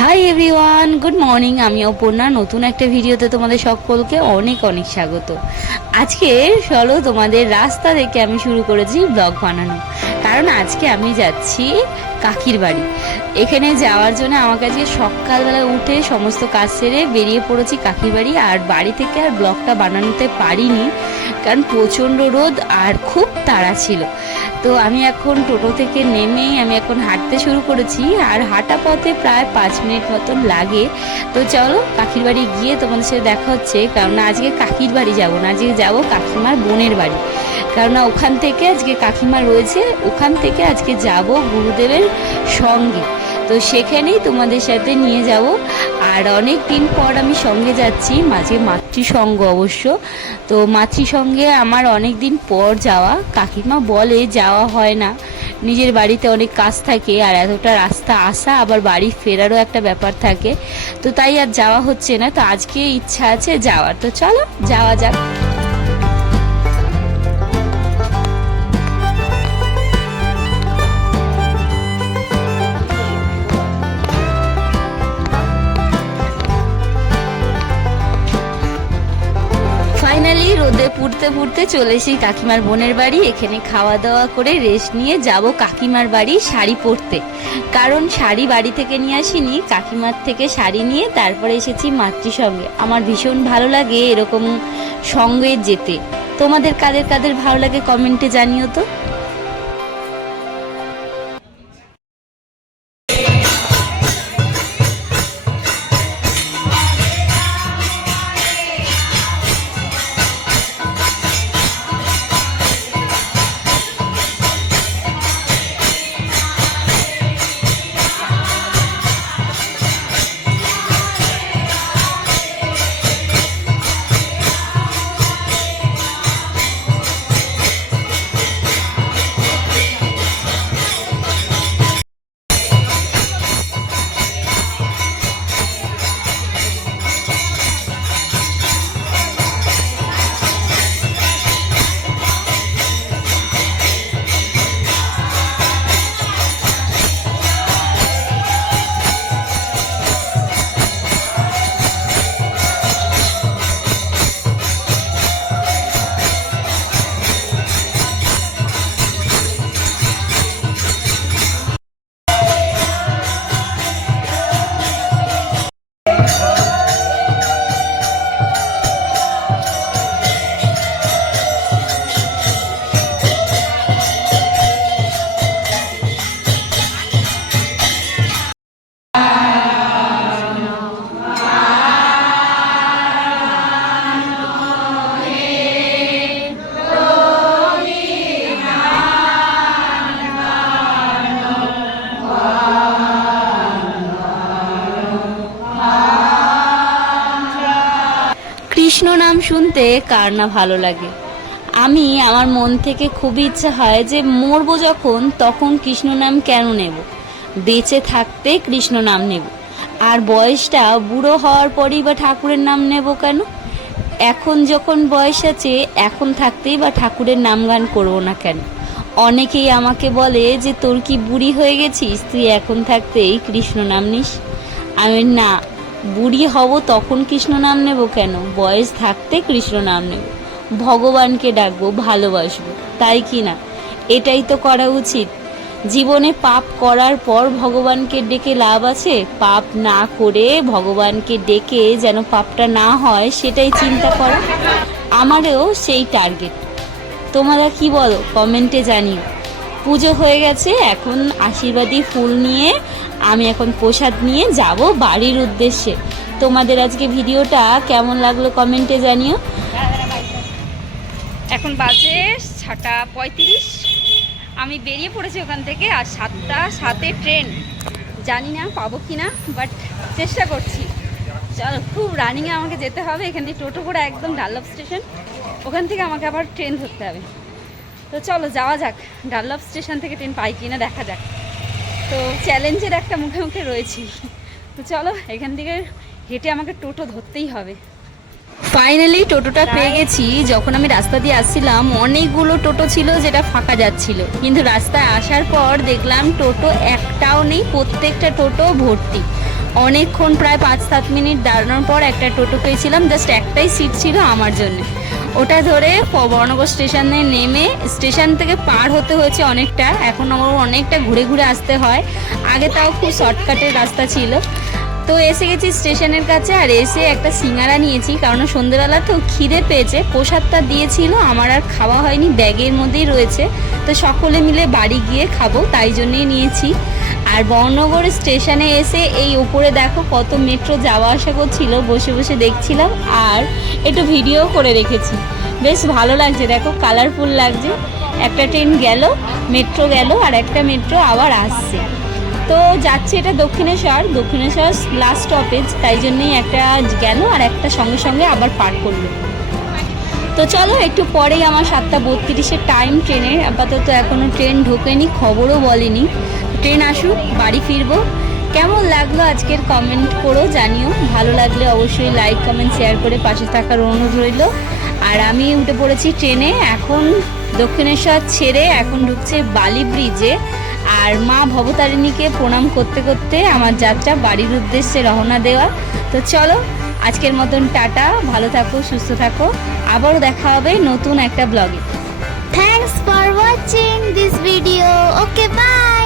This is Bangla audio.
Hi everyone, good morning. আমি অপর্ণা, নতুন একটা ভিডিওতে তোমাদের সকলকে অনেক অনেক স্বাগত। আজকে চলো তোমাদের রাস্তা থেকে আমি শুরু করেছি ব্লগ বানানো, কারণ আজকে আমি যাচ্ছি কাকির বাড়ি। এখানে যাওয়ার জন্য আমাকে আজকে সকালবেলা উঠে সমস্ত কাজ সেরে বেরিয়ে পড়েছি কাকির বাড়ি। আর বাড়ি থেকে আর ব্লগটা বানাতে পারিনি, কারণ প্রচণ্ড রোদ আর খুব তাড়া ছিল। তো আমি এখন টোটো থেকে নেমেই আমি এখন হাঁটতে শুরু করেছি, আর হাঁটা পথে প্রায় 5 মিনিট মতন লাগে। তো চলো কাকির বাড়ি গিয়ে তোমাদের সাথে দেখা হচ্ছে, কারণ আজকে কাকির বাড়ি যাবো না, আজকে যাবো কাকিমার বোনের বাড়ি। কারণ ওখান থেকে আজকে কাকিমা রয়েছে, ওখান থেকে আজকে যাব গুরুদেবের সঙ্গে। তো সেখানেই তোমাদের সাথে নিয়ে যাব। আর অনেক দিন পর আমি সঙ্গে যাচ্ছি, মাঝে মাতৃসঙ্গ অবশ্য। তো মাতৃসঙ্গে আমার অনেক দিন পর যাওয়া। কাকিমা বলে যাওয়া হয় না, নিজের বাড়িতে অনেক কাজ থাকে, আর এতটা রাস্তা আসা আবার বাড়ি ফেরারও একটা ব্যাপার থাকে। তো তাই আর যাওয়া হচ্ছে না। তো আজকে ইচ্ছা আছে যাওয়ার, তো চলো যাওয়া যাক। ফাইনালি রোদে পুড়তে পুড়তে চলে এসেছি কাকিমার বোনের বাড়ি। এখানে খাওয়া দাওয়া করে রেস্ট নিয়ে যাব কাকিমার বাড়ি শাড়ি পরতে, কারণ শাড়ি বাড়ি থেকে নিয়ে আসিনি, কাকিমার থেকে শাড়ি নিয়ে তারপরে এসেছি মাতৃসঙ্গে। আমার ভীষণ ভালো লাগে এরকম সঙ্গে যেতে। তোমাদের কাদের কাদের ভালো লাগে কমেন্টে জানিও তো। কৃষ্ণ নাম শুনতে কার না ভালো লাগে। আমি আমার মন থেকে খুবই ইচ্ছা হয় যে মরবো যখন, তখন কৃষ্ণ নাম কেন নেব, বেঁচে থাকতে কৃষ্ণ নাম নেব। আর বয়সটা বুড়ো হওয়ার পরেই বা ঠাকুরের নাম নেব কেন? এখন যখন বয়স আছে, এখন থাকতেই বা ঠাকুরের নাম গান করবো না কেন? অনেকেই আমাকে বলে যে তোর কি বুড়ি হয়ে গেছিস, তুই এখন থাকতেই কৃষ্ণ নাম নিস। আমি না, বুড়ি হব তখন কৃষ্ণ নাম নেব কেন? বয়স থাকতে কৃষ্ণ নাম নেব, ভগবানকে ডাকবো, ভালোবাসবো, তাই কি না? এটাই তো করা উচিত। জীবনে পাপ করার পর ভগবানকে ডেকে লাভ আছে? পাপ না করে ভগবানকে ডেকে যেন পাপটা না হয়, সেটাই চিন্তা করো। আমারও সেই টার্গেট। তোমরা কি বলো কমেন্টে জানিও। পুজো হয়ে গেছে, এখন আশীর্বাদী ফুল নিয়ে আমি এখন প্রসাদ নিয়ে যাব বাড়ির উদ্দেশ্যে। তোমাদের আজকে ভিডিওটা কেমন লাগলো কমেন্টে জানিও। এখন বাজে 6:35, আমি বেরিয়ে পড়েছি ওখান থেকে। আর 7:07 ট্রেন, জানি না পাবো কি না, বাট চেষ্টা করছি। চলো, খুব রানিংয়ে আমাকে যেতে হবে। এখান থেকে টোটো করে একদম ডানলপ স্টেশন, ওখান থেকে আমাকে আবার ট্রেন ধরতে হবে। তো চলো যাওয়া যাক, ডানলপ স্টেশন থেকে ট্রেন পাই কিনা দেখা যাক। তো চ্যালেঞ্জের একটা মুখে মুখে রয়েছি। তো চলো, এখান থেকে হেঁটে আমাকে টোটো ধরতেই হবে। ফাইনালি টোটোটা পেয়ে গেছি। যখন আমি রাস্তা দিয়ে আসছিলাম অনেকগুলো টোটো ছিল যেটা ফাঁকা যাচ্ছিল, কিন্তু রাস্তায় আসার পর দেখলাম টোটো একটাও নেই, প্রত্যেকটা টোটো ভর্তি। অনেকক্ষণ প্রায় 5-7 মিনিট দাঁড়ানোর পর একটা টোটো পেয়েছিলাম, জাস্ট একটাই সিট ছিল আমার জন্য। ওটা ধরে বর্ণনগর স্টেশনে নেমে স্টেশন থেকে পার হতে হয়েছে অনেকটা, এখন আমার অনেকটা ঘুরে ঘুরে আসতে হয়। আগে তাও খুব শর্টকাটের রাস্তা ছিল। তো এসে গেছি স্টেশনের কাছে, আর এসে একটা সিঙ্গারা নিয়েছি, কারণ সন্ধ্যেবেলা তো খিদে পেয়েছে। প্রসাদটা দিয়েছিল, আমার আর খাওয়া হয়নি, ব্যাগের মধ্যেই রয়েছে। তো সকলে মিলে বাড়ি গিয়ে খাবো, তাই জন্যই নিয়েছি। আর বর্ণনগর স্টেশনে এসে এই উপরে দেখো কত মেট্রো যাওয়া আসা করছিল, বসে বসে দেখছিলাম আর একটু ভিডিও করে রেখেছি। বেশ ভালো লাগছে, দেখো কালারফুল লাগছে। একটা ট্রেন গেল, মেট্রো গেল, আর একটা মেট্রো আবার আসছে। তো যাচ্ছে এটা দক্ষিণেশ্বর লাস্ট স্টপেজ, তাই জন্যই একটা গেল আর একটা সঙ্গে সঙ্গে আবার পার করলো। তো চলো, একটু পরেই আমার 7:32 টাইম ট্রেনের। আপাতত এখনও ট্রেন ঢোকেনি, খবরও বলেনি। ট্রেন আসুক, বাড়ি ফিরবো। কেমন লাগলো আজকের কমেন্ট করো, জানিও। ভালো লাগলে অবশ্যই লাইক কমেন্ট শেয়ার করে পাশে থাকার অনুরোধ রইল। আর আমি উঠে পড়েছি ট্রেনে, এখন দক্ষিণেশ্বর ছেড়ে এখন ঢুকছে বালি ব্রিজে। আর মা ভবতারিণীকে প্রণাম করতে করতে আমার যাত্রা বাড়ির উদ্দেশ্যে রওনা দেওয়া। তো চলো, আজকের মতন টাটা, ভালো থাকো, সুস্থ থাকো, আবারও দেখা হবে নতুন একটা ব্লগে। Thanks for watching this video. Okay, bye.